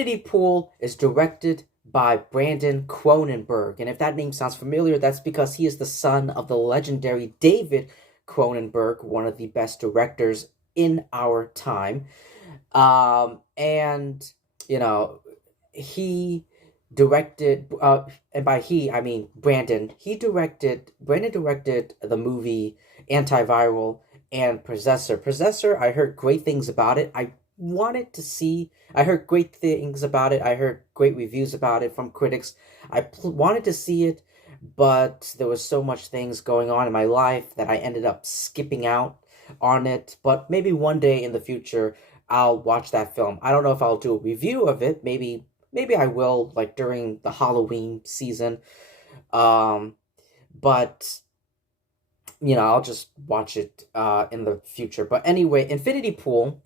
Infinity Pool is directed by Brandon Cronenberg. And if that name sounds familiar, that's because he is the son of the legendary David Cronenberg, one of the best directors in our time. And, you know, he directed, and by he, I mean Brandon directed the movie Antiviral and Possessor. Possessor, I heard great things about it. I heard great things about it. I heard great reviews about it from critics. Wanted to see it, but there was so much things going on in my life that I ended up skipping out on it. But maybe one day in the future, I'll watch that film. I don't know if I'll do a review of it. Maybe I will, like during the Halloween season. Um, but I'll just watch it in the future. But anyway, Infinity Pool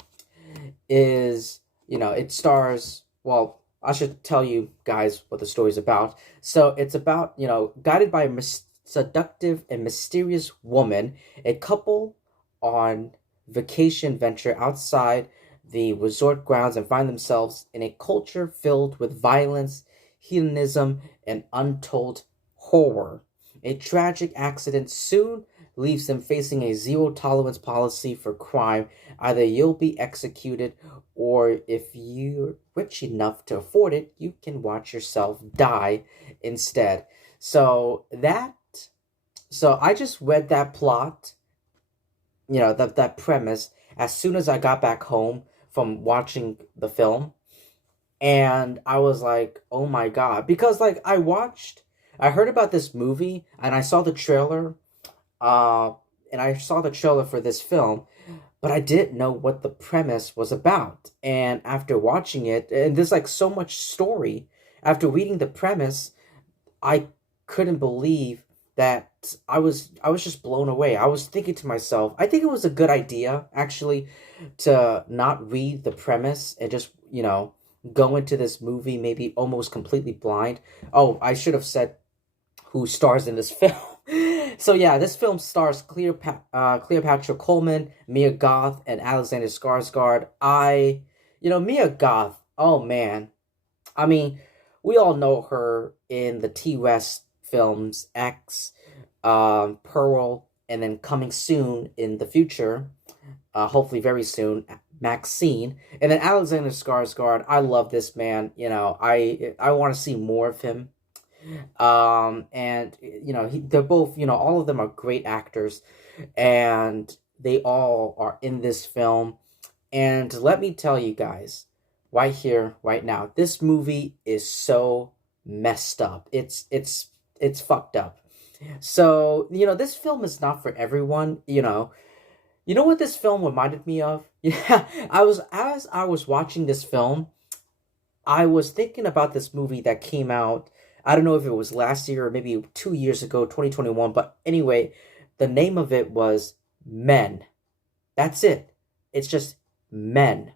is, it stars, well, I should tell you guys what the story's about. So it's about, guided by a seductive and mysterious woman, a couple on vacation venture outside the resort grounds and find themselves in a culture filled with violence, hedonism, and untold horror. A tragic accident soon leaves them facing a zero tolerance policy for crime. Either you'll be executed, or if you're rich enough to afford it, you can watch yourself die instead. So I just read that plot, that premise, as soon as I got back home from watching the film, and I was like, oh my god, because like I heard about this movie and I saw the trailer, uh, and I saw the trailer for this film, but I didn't know what the premise was about. And after watching it, and there's like so much story, after reading the premise, I couldn't believe that I was just blown away. I was thinking to myself, I think it was a good idea actually to not read the premise and just, go into this movie maybe almost completely blind. Oh, I should have said who stars in this film. So yeah, this film stars Cleopatra Coleman, Mia Goth, and Alexander Skarsgård. Mia Goth. Oh man, I mean, we all know her in the T West films X, Pearl, and then coming soon in the future, hopefully very soon, Maxine, and then Alexander Skarsgård. I love this man. I want to see more of him. And they're both, all of them are great actors, and they all are in this film. And let me tell you guys, right here, right now, this movie is so messed up. It's fucked up. So, this film is not for everyone. You know what this film reminded me of? Yeah, as I was watching this film, I was thinking about this movie that came out. I don't know if it was last year or maybe 2 years ago, 2021. But anyway, the name of it was Men. That's it. It's just Men.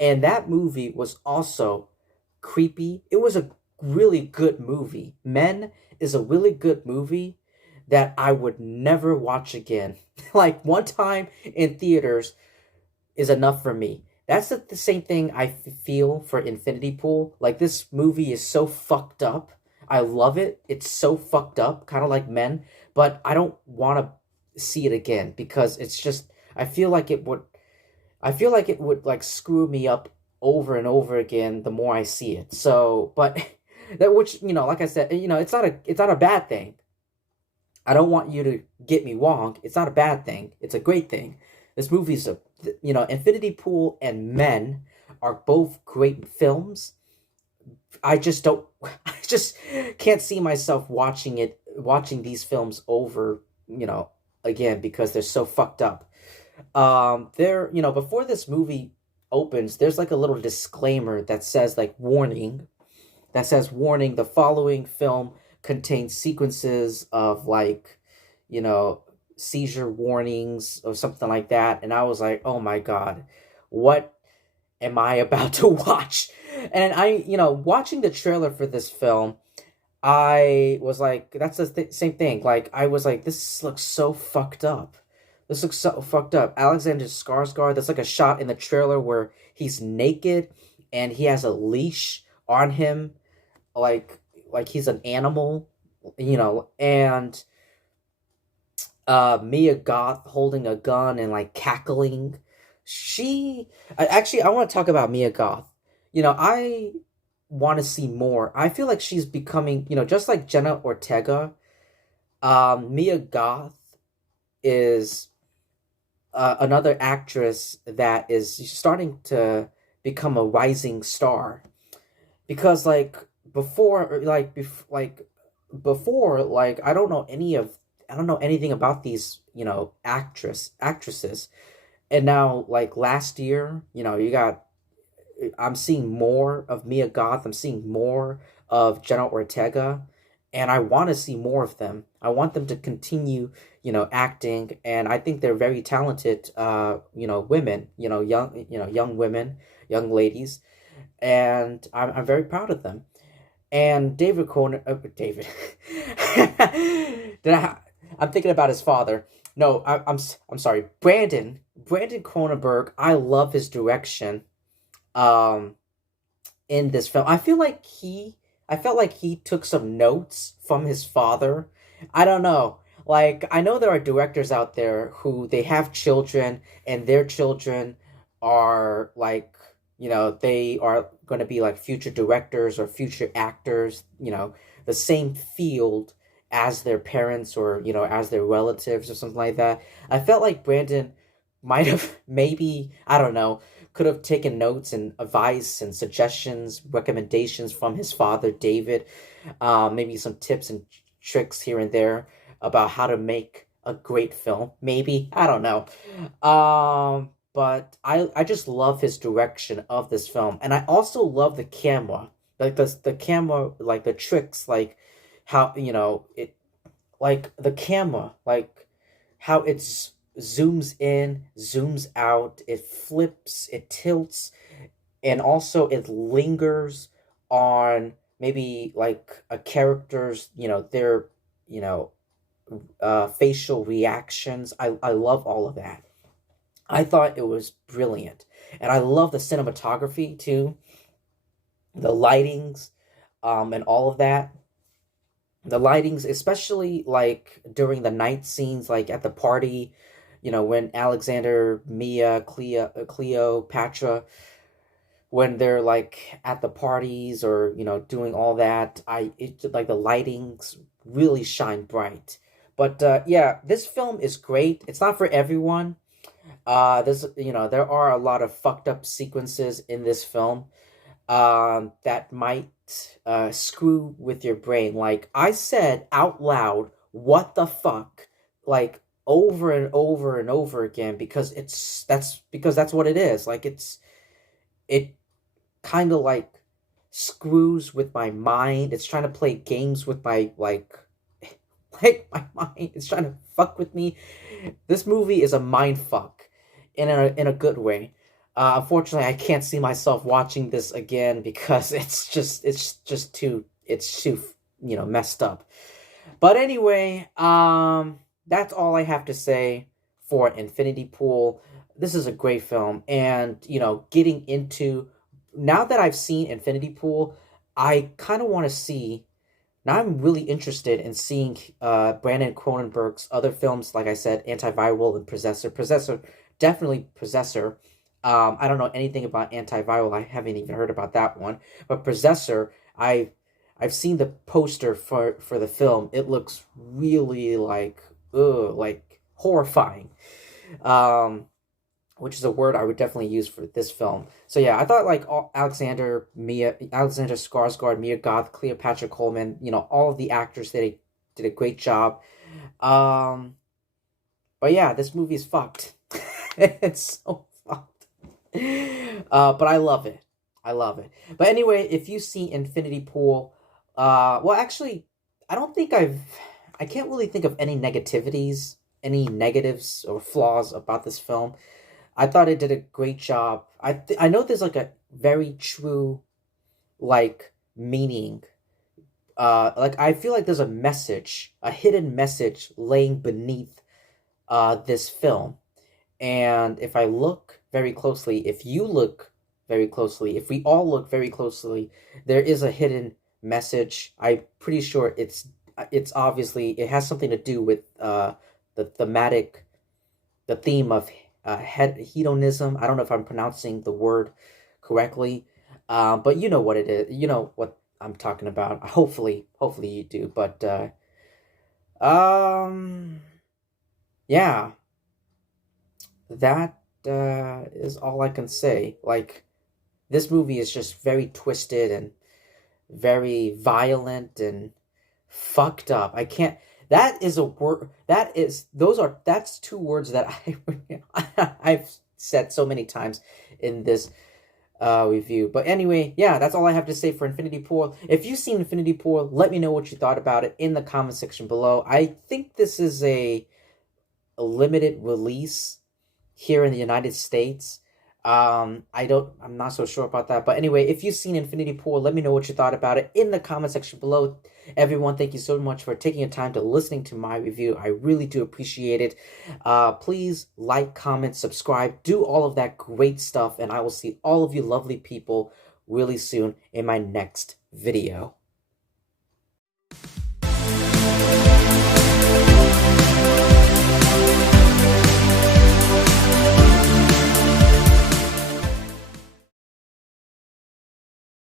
And that movie was also creepy. It was a really good movie. Men is a really good movie that I would never watch again. Like one time in theaters is enough for me. That's the same thing I feel for Infinity Pool. Like this movie is so fucked up. I love it. It's so fucked up, kind of like Men, but I don't want to see it again because it's just I feel like it would like screw me up over and over again the more I see it. So, but that which, like I said, it's not a bad thing. I don't want you to get me wrong. It's not a bad thing. It's a great thing. This movie's Infinity Pool and Men are both great films. I just don't, I just can't see myself watching these films over, again, because they're so fucked up. Before this movie opens, there's like a little disclaimer that says warning, the following film contains sequences of like, seizure warnings or something like that. And I was like, oh my God, what am I about to watch? And watching the trailer for this film, I was like, that's the same thing. Like, I was like, this looks so fucked up. This looks so fucked up. Alexander Skarsgård, there's like a shot in the trailer where he's naked and he has a leash on him, like he's an animal, and Mia Goth holding a gun and like cackling. I want to talk about Mia Goth. I want to see more. I feel like she's becoming, just like Jenna Ortega. Mia Goth is another actress that is starting to become a rising star, because before, like, I don't know anything about these, actresses. And now, like, last year, I'm seeing more of Mia Goth. I'm seeing more of Jenna Ortega, and I want to see more of them. I want them to continue, acting, and I think they're very talented, women, young women, young ladies, and I'm very proud of them. And David Conan, David, did I'm thinking about his father. No, I'm sorry, Brandon Cronenberg. I love his direction. Um, in this film. I felt like he took some notes from his father. I don't know. Like, I know there are directors out there who they have children, and their children are like, they are going to be like future directors or future actors, the same field as their parents, or, as their relatives or something like that. I felt like Brandon might have maybe, I don't know, could have taken notes and advice and suggestions, recommendations from his father, David, maybe some tips and tricks here and there about how to make a great film. Maybe, I don't know. But I just love his direction of this film, and I also love the camera, like the camera, like the tricks, like how, it, like the camera, like how it's zooms in, zooms out, it flips, it tilts, and also it lingers on maybe like a character's, their, you know, facial reactions. I love all of that. I thought it was brilliant. And I love the cinematography too, the lightings, and all of that. The lightings, especially like during the night scenes, like at the party, when Alexander, Mia, Cleopatra, when they're like at the parties, or doing all that, like the lightings really shine bright. But yeah, this film is great. It's not for everyone. There are a lot of fucked up sequences in this film, that might screw with your brain. Like, I said out loud, "What the fuck?" like over and over and over again, because that's what it is. Like, it kind of like screws with my mind. It's trying to play games with my, like my mind. It's trying to fuck with me. This movie is a mind fuck in a good way. Unfortunately, I can't see myself watching this again, because it's too messed up. But anyway, that's all I have to say for Infinity Pool. This is a great film, and getting into, now that I've seen Infinity Pool, I kind of want to see. Now I'm really interested in seeing Brandon Cronenberg's other films, like I said, Antiviral and Possessor. Definitely Possessor. I don't know anything about Antiviral. I haven't even heard about that one. But Possessor, I've seen the poster for the film. It looks really like, ugh, like horrifying. Um, which is a word I would definitely use for this film. So yeah, I thought like Alexander Skarsgård, Mia Goth, Cleopatra Coleman, all of the actors did a great job. Um, but yeah, this movie is fucked. It's so fucked. But I love it. I love it. But anyway, if you see Infinity Pool, well, actually, I don't think I can't really think of any negatives or flaws about this film. I thought it did a great job. I know there's like a very true, like, meaning. Like, I feel like there's a hidden message laying beneath this film. And if I look very closely, if you look very closely, if we all look very closely, there is a hidden message. I'm pretty sure it's obviously it has something to do with the thematic, the theme of hedonism. I don't know if I'm pronouncing the word correctly, but you know what it is. You know what I'm talking about. Hopefully you do. But um, yeah, that is all I can say. Like, this movie is just very twisted and very violent and fucked up. I can't. That is a word. That's two words that I've said so many times in this review. But anyway, yeah, that's all I have to say for Infinity Pool. If you've seen Infinity Pool, let me know what you thought about it in the comment section below. I think this is a limited release here in the United States. I'm not so sure about that. But anyway, if you've seen Infinity Pool, let me know what you thought about it in the comment section below. Everyone, thank you so much for taking your time to listening to my review. I really do appreciate it. Please like, comment, subscribe, do all of that great stuff, and I will see all of you lovely people really soon in my next video.